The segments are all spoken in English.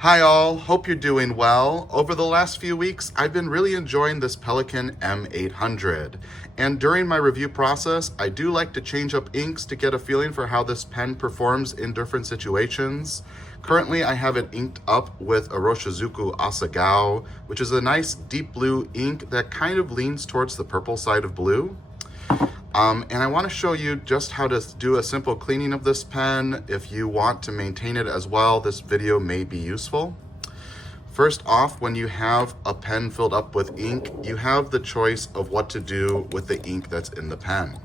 Hi all, hope you're doing well. Over the last few weeks, I've been really enjoying this Pelikan M800. And during my review process, I do like to change up inks to get a feeling for how this pen performs in different situations. Currently, I have it inked up with Iroshizuku Asagao, which is a nice deep blue ink that kind of leans towards the purple side of blue. And I want to show you just how to do a simple cleaning of this pen. If you want to maintain it as well, this video may be useful. First off, when you have a pen filled up with ink, you have the choice of what to do with the ink that's in the pen.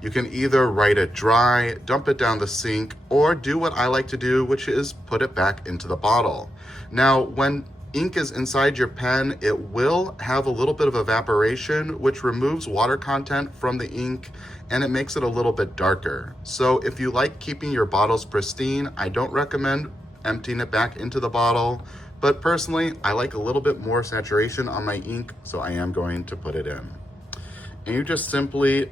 You can either write it dry, dump it down the sink, or do what I like to do, which is put it back into the bottle. Now, when ink is inside your pen, it will have a little bit of evaporation, which removes water content from the ink and it makes it a little bit darker. So if you like keeping your bottles pristine, I don't recommend emptying it back into the bottle, but personally, I like a little bit more saturation on my ink, so I am going to put it in. And you just simply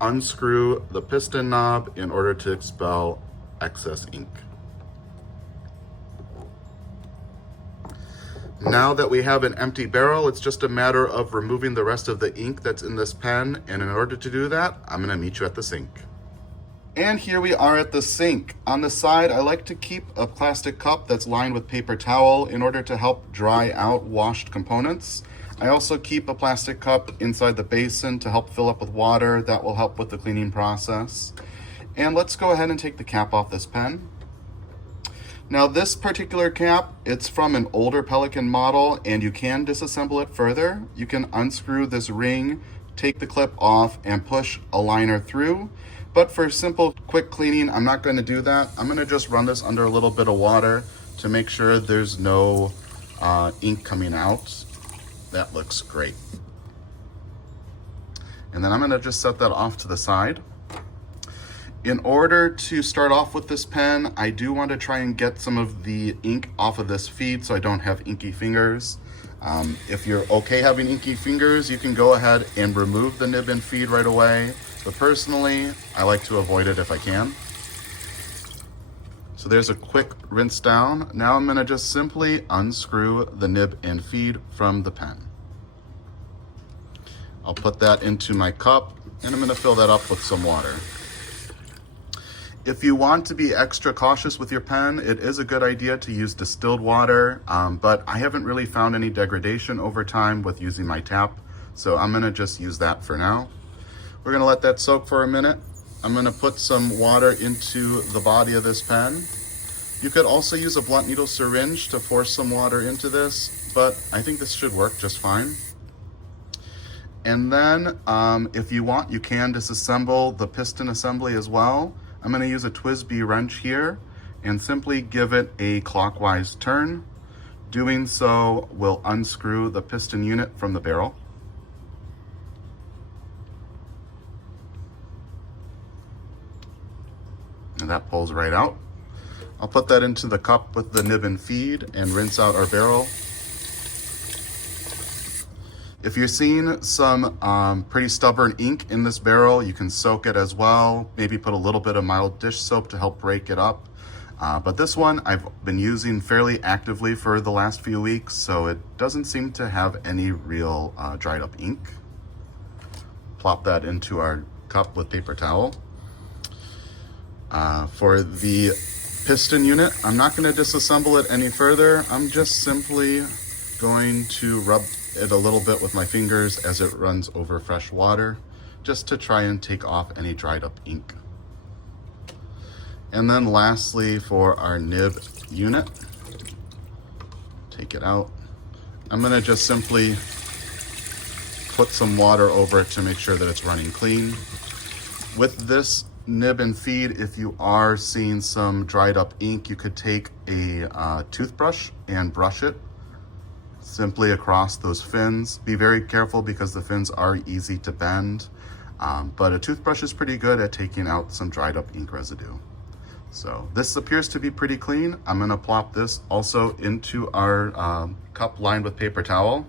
unscrew the piston knob in order to expel excess ink. Now that we have an empty barrel, it's just a matter of removing the rest of the ink that's in this pen. And in order to do that, I'm gonna meet you at the sink. And here we are at the sink. On the side, I like to keep a plastic cup that's lined with paper towel in order to help dry out washed components. I also keep a plastic cup inside the basin to help fill up with water. That will help with the cleaning process. And let's go ahead and take the cap off this pen. Now this particular cap, it's from an older Pelikan model and you can disassemble it further. You can unscrew this ring, take the clip off and push a liner through. But for simple quick cleaning, I'm not going to do that. I'm going to just run this under a little bit of water to make sure there's no ink coming out. That looks great. And then I'm going to just set that off to the side. In order to start off with this pen, I do want to try and get some of the ink off of this feed so I don't have inky fingers. If you're okay having inky fingers, you can go ahead and remove the nib and feed right away. But personally, I like to avoid it if I can. So there's a quick rinse down. Now I'm going to just simply unscrew the nib and feed from the pen. I'll put that into my cup and I'm going to fill that up with some water. If you want to be extra cautious with your pen, it is a good idea to use distilled water, but I haven't really found any degradation over time with using my tap, so I'm gonna just use that for now. We're gonna let that soak for a minute. I'm gonna put some water into the body of this pen. You could also use a blunt needle syringe to force some water into this, but I think this should work just fine. And then, if you want, you can disassemble the piston assembly as well. I'm going to use a TWSBI wrench here and simply give it a clockwise turn. Doing so will unscrew the piston unit from the barrel. And that pulls right out. I'll put that into the cup with the nib and feed and rinse out our barrel. If you're seeing some pretty stubborn ink in this barrel, you can soak it as well. Maybe put a little bit of mild dish soap to help break it up. But this one I've been using fairly actively for the last few weeks, so it doesn't seem to have any real dried up ink. Plop that into our cup with paper towel. For the piston unit, I'm not going to disassemble it any further. I'm just simply going to rub it a little bit with my fingers as it runs over fresh water, just to try and take off any dried up ink. And then lastly, for our nib unit, take it out. I'm gonna just simply put some water over it to make sure that it's running clean. With this nib and feed, if you are seeing some dried up ink, you could take a toothbrush and brush it simply across those fins. Be very careful because the fins are easy to bend, but a toothbrush is pretty good at taking out some dried up ink residue. So this appears to be pretty clean. I'm gonna plop this also into our cup lined with paper towel.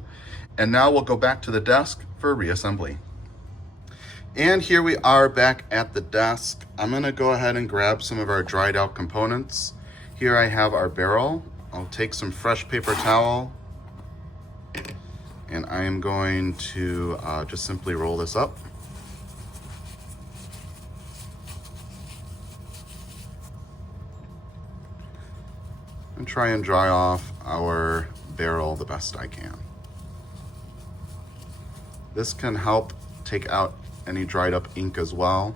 And now we'll go back to the desk for reassembly. And here we are back at the desk. I'm gonna go ahead and grab some of our dried out components. Here I have our barrel. I'll take some fresh paper towel and I am going to just simply roll this up. And try and dry off our barrel the best I can. This can help take out any dried up ink as well.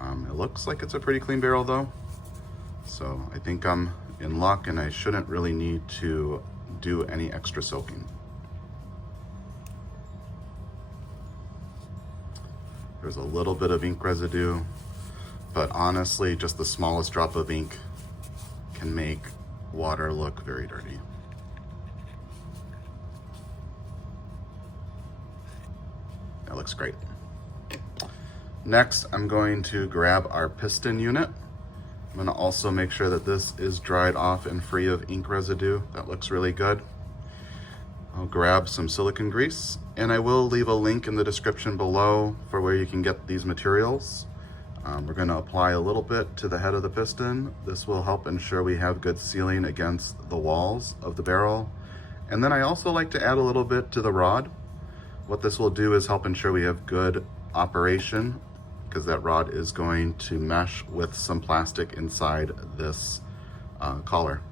It looks like it's a pretty clean barrel though. So I think I'm in luck and I shouldn't really need to do any extra soaking. There's a little bit of ink residue, but honestly, just the smallest drop of ink can make water look very dirty. That looks great. Next, I'm going to grab our piston unit. I'm gonna also make sure that this is dried off and free of ink residue. That looks really good. I'll grab some silicone grease, and I will leave a link in the description below for where you can get these materials. We're gonna apply a little bit to the head of the piston. This will help ensure we have good sealing against the walls of the barrel. And then I also like to add a little bit to the rod. What this will do is help ensure we have good operation, because that rod is going to mesh with some plastic inside this collar.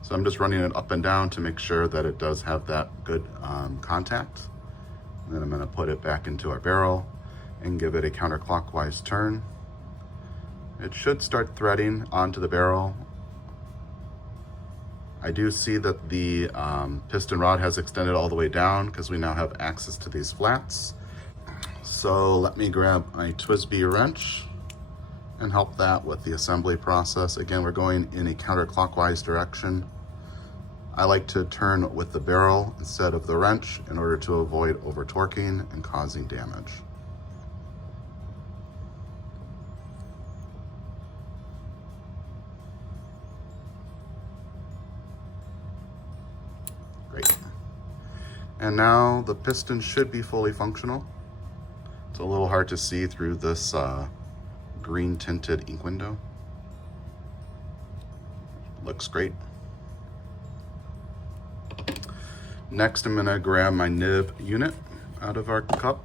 So I'm just running it up and down to make sure that it does have that good contact. And then I'm gonna put it back into our barrel and give it a counterclockwise turn. It should start threading onto the barrel. I do see that the piston rod has extended all the way down because we now have access to these flats. So let me grab a Twisby wrench and help that with the assembly process. Again, we're going in a counterclockwise direction. I like to turn with the barrel instead of the wrench in order to avoid over torquing and causing damage. Great. And now the piston should be fully functional. It's a little hard to see through this green tinted ink window. Looks great. Next, I'm gonna grab my nib unit out of our cup.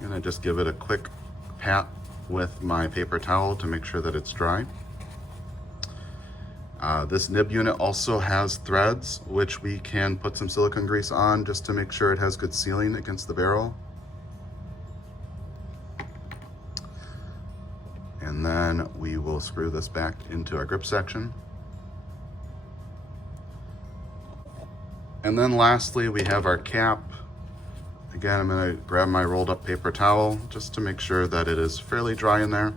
And I just give it a quick pat with my paper towel to make sure that it's dry. This nib unit also has threads, which we can put some silicone grease on just to make sure it has good sealing against the barrel. And then we will screw this back into our grip section. And then lastly, we have our cap. Again, I'm gonna grab my rolled up paper towel just to make sure that it is fairly dry in there.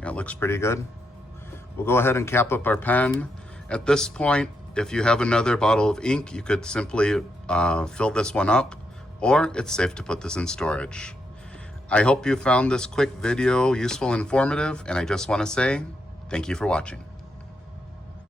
That looks pretty good. We'll go ahead and cap up our pen. At this point, if you have another bottle of ink, you could simply fill this one up, or it's safe to put this in storage. I hope you found this quick video useful and informative, and I just want to say thank you for watching.